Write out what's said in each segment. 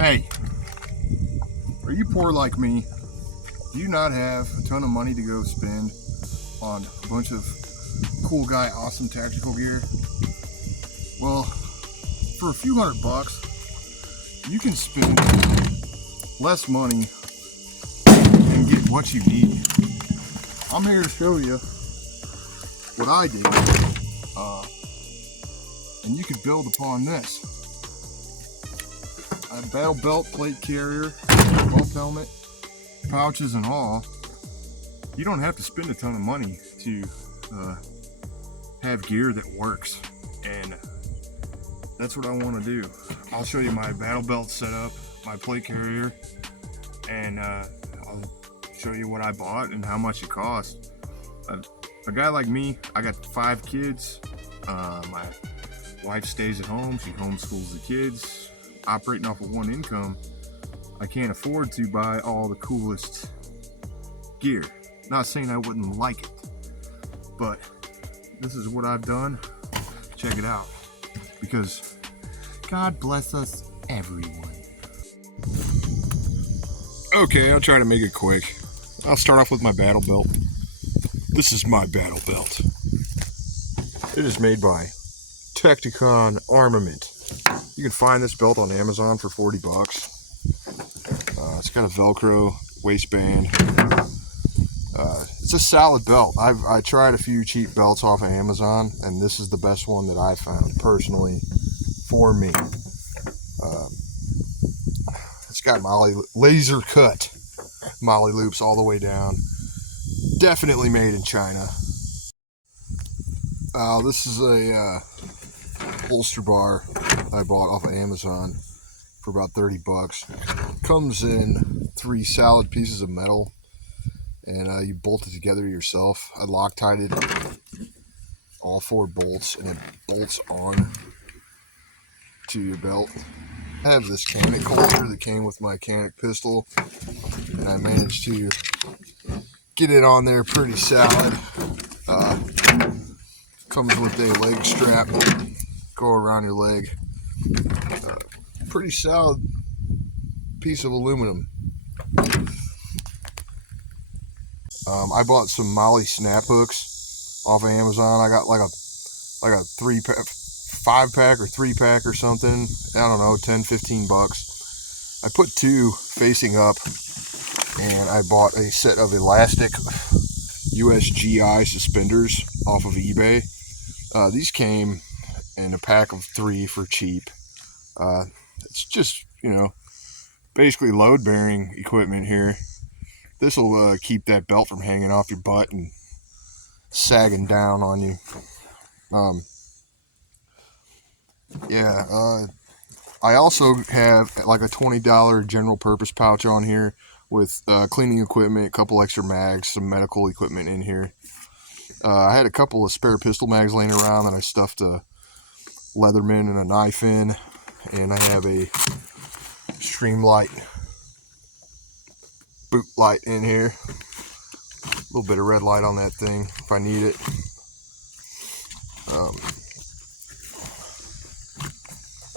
Hey, are you poor like me? Do you not have a ton of money to go spend on a bunch of cool guy, awesome tactical gear? Well, for a few $100, you can spend less money and get what you need. I'm here to show you what I did, and you can build upon this. A battle belt, plate carrier, bump helmet, pouches and all. You don't have to spend a ton of money to have gear that works, and that's what I want to do. I'll show you my battle belt setup, my plate carrier, and I'll show you what I bought and how much it cost. A guy like me, I got 5 kids. My wife stays at home, she homeschools the kids. Operating off of one income, I can't afford to buy all the coolest gear. Not saying I wouldn't like it, but this is what I've done. Check it out, because God bless us, everyone. Okay, I'll try to make it quick. I'll start off with my battle belt. This is my battle belt. It is made by Tecticon Armament. You can find this belt on Amazon for $40. It's got a Velcro waistband. It's a solid belt. I tried a few cheap belts off of Amazon, and this is the best one that I found personally for me. It's got laser cut molly loops all the way down. Definitely made in China. This is a holster bar I bought off of Amazon for about $30. Comes in 3 solid pieces of metal, and you bolt it together yourself. I Loctited all 4 bolts, and it bolts on to your belt. I have this Canik holster that came with my Canik pistol, and I managed to get it on there pretty solid. Comes with a leg strap, go around your leg. Pretty solid piece of aluminum. I bought some Molly snap hooks off of Amazon. I got like a 5-pack or 3-pack or something. I don't know, $10-15. I put 2 facing up, and I bought a set of elastic USGI suspenders off of eBay. These came in a pack of 3 for cheap. It's just, basically load bearing equipment here. This will keep that belt from hanging off your butt and sagging down on you. I also have like a $20 general purpose pouch on here with cleaning equipment, a couple extra mags, some medical equipment in here. I had a couple of spare pistol mags laying around that I stuffed a Leatherman and a knife in, and I have a Streamlight boot light in here. A little bit of red light on that thing if I need it.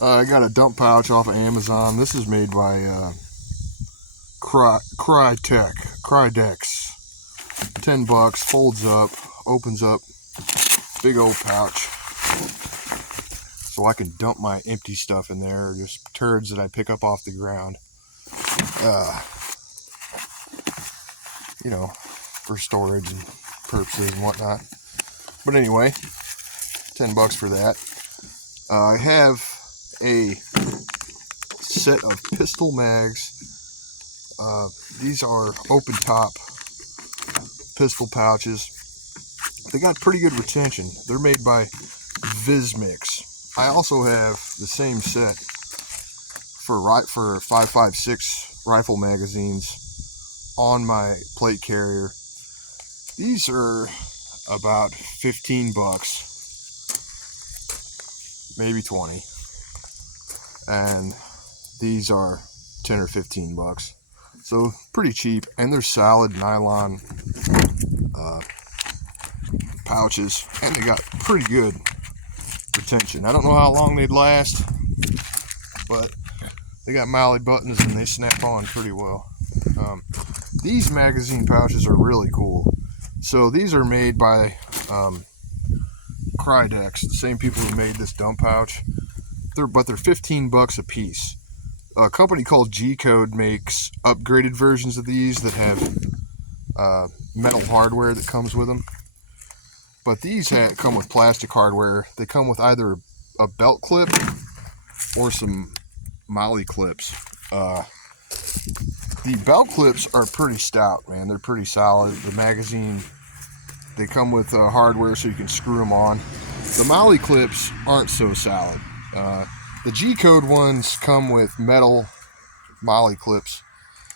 I got a dump pouch off of Amazon. This is made by Crydex. $10, folds up, opens up, big old pouch. So I can dump my empty stuff in there, or just turds that I pick up off the ground. For storage and purposes and whatnot. But anyway, $10 for that. I have a set of pistol mags. These are open top pistol pouches. They got pretty good retention. They're made by Vismix. I also have the same set for 5.56 rifle magazines on my plate carrier. These are about $15, maybe 20, and these are 10 or 15 bucks. So pretty cheap, and they're solid nylon pouches, and they got pretty good retention. I don't know how long they'd last, but They got MOLLE buttons and they snap on pretty well. These magazine pouches are really cool. So these are made by Krydex, the same people who made this dump pouch. But they're $15 a piece. A company called G-Code makes upgraded versions of these that have metal hardware that comes with them. But these come with plastic hardware. They come with either a belt clip or some MOLLE clips. The belt clips are pretty stout, man. They're pretty solid. The magazine, they come with hardware so you can screw them on. The MOLLE clips aren't so solid. The G-Code ones come with metal MOLLE clips.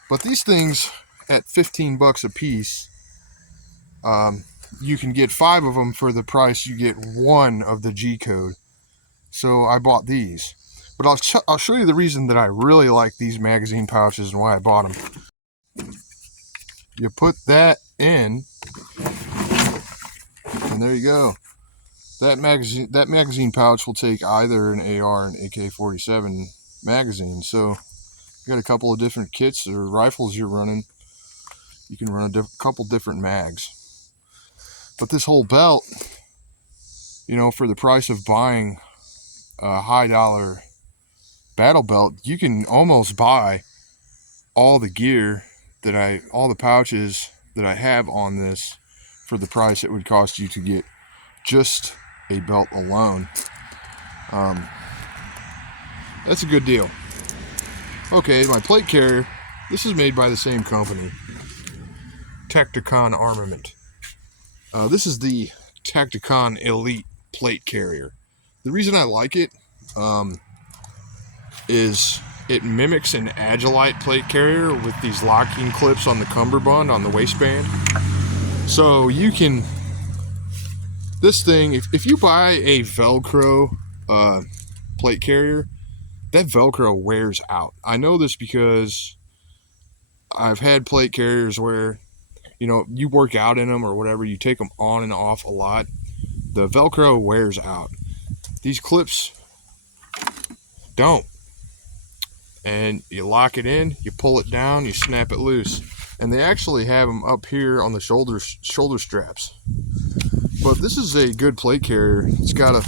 But these things, at $15 a piece, you can get 5 of them for the price you get 1 of the G-Code. So I bought these. But I'll show you the reason that I really like these magazine pouches and why I bought them. You put that in, and there you go. That magazine pouch will take either an AR and AK-47 magazine. So you got a couple of different kits or rifles you're running. You can run a couple different mags. But this whole belt, you know, for the price of buying a high dollar battle belt, you can almost buy all the gear that all the pouches that I have on this for the price it would cost you to get just a belt alone. That's a good deal. Okay, my plate carrier, this is made by the same company, Tacticon Armament. This is the Tacticon Elite plate carrier. The reason I like it is it mimics an Agilite plate carrier with these locking clips on the cummerbund on the waistband. So you can, this thing, if you buy a Velcro plate carrier, that Velcro wears out. I know this because I've had plate carriers where, you know, you work out in them or whatever, you take them on and off a lot. The Velcro wears out. These clips don't. And you lock it in, you pull it down, you snap it loose. And they actually have them up here on the shoulder straps. But this is a good plate carrier. It's got a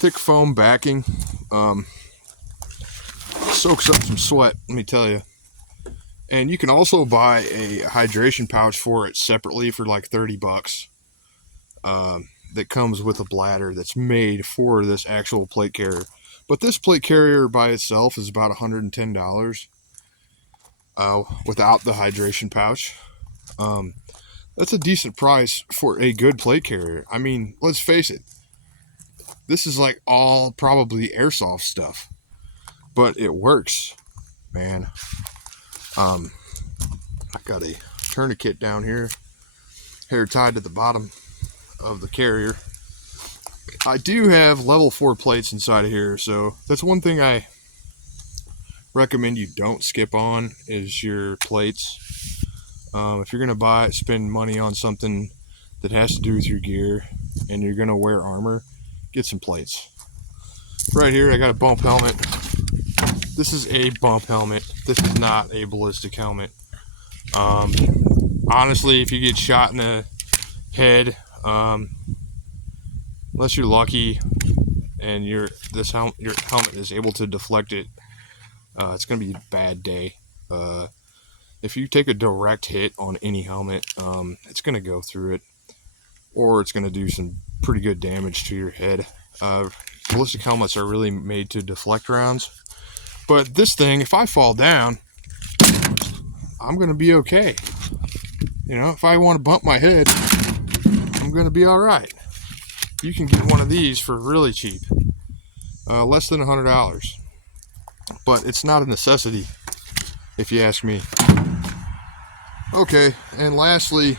thick foam backing. Soaks up some sweat, let me tell you. And you can also buy a hydration pouch for it separately for like $30. That comes with a bladder that's made for this actual plate carrier. But this plate carrier by itself is about $110 without the hydration pouch. That's a decent price for a good plate carrier. I mean, let's face it. This is like all probably airsoft stuff. But it works, man. I got a tourniquet down here. Hair tied to the bottom of the carrier. I do have level 4 plates inside of here, so that's one thing I recommend you don't skip on is your plates. If you're gonna spend money on something that has to do with your gear and you're gonna wear armor, get some plates. Right here I got a bump helmet. This is a bump helmet. This is not a ballistic helmet. Honestly, if you get shot in the head, unless you're lucky and your helmet is able to deflect it, it's going to be a bad day. If you take a direct hit on any helmet, it's going to go through it, or it's going to do some pretty good damage to your head. Ballistic helmets are really made to deflect rounds, but this thing, if I fall down, I'm going to be okay. You know, if I want to bump my head, I'm going to be all right. You can get one of these for really cheap, less than $100, but it's not a necessity if you ask me. Okay, and lastly,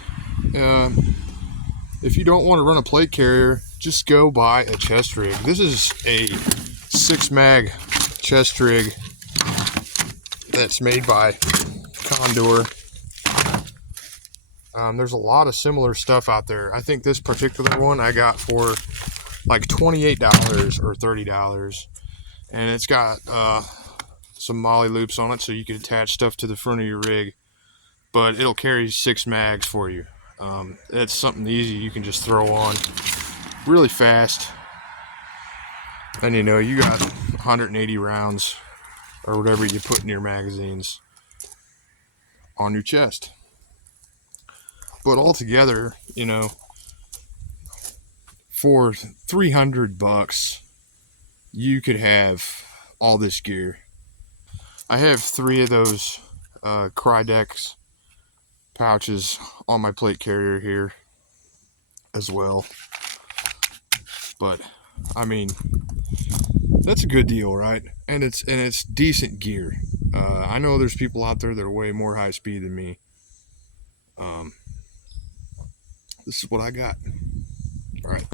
if you don't want to run a plate carrier, just go buy a chest rig. This is a 6-mag chest rig that's made by Condor. There's a lot of similar stuff out there. I think this particular one I got for like $28 or $30. and it's got some molly loops on it, so you can attach stuff to the front of your rig. But it'll carry 6 mags for you. It's something easy you can just throw on really fast, and you know you got 180 rounds or whatever you put in your magazines on your chest. But altogether, you know, for $300 you could have all this gear. I have 3 of those Krydex pouches on my plate carrier here as well. But I mean, that's a good deal, right? And it's decent gear. I know there's people out there that are way more high speed than me. This is what I got. All right.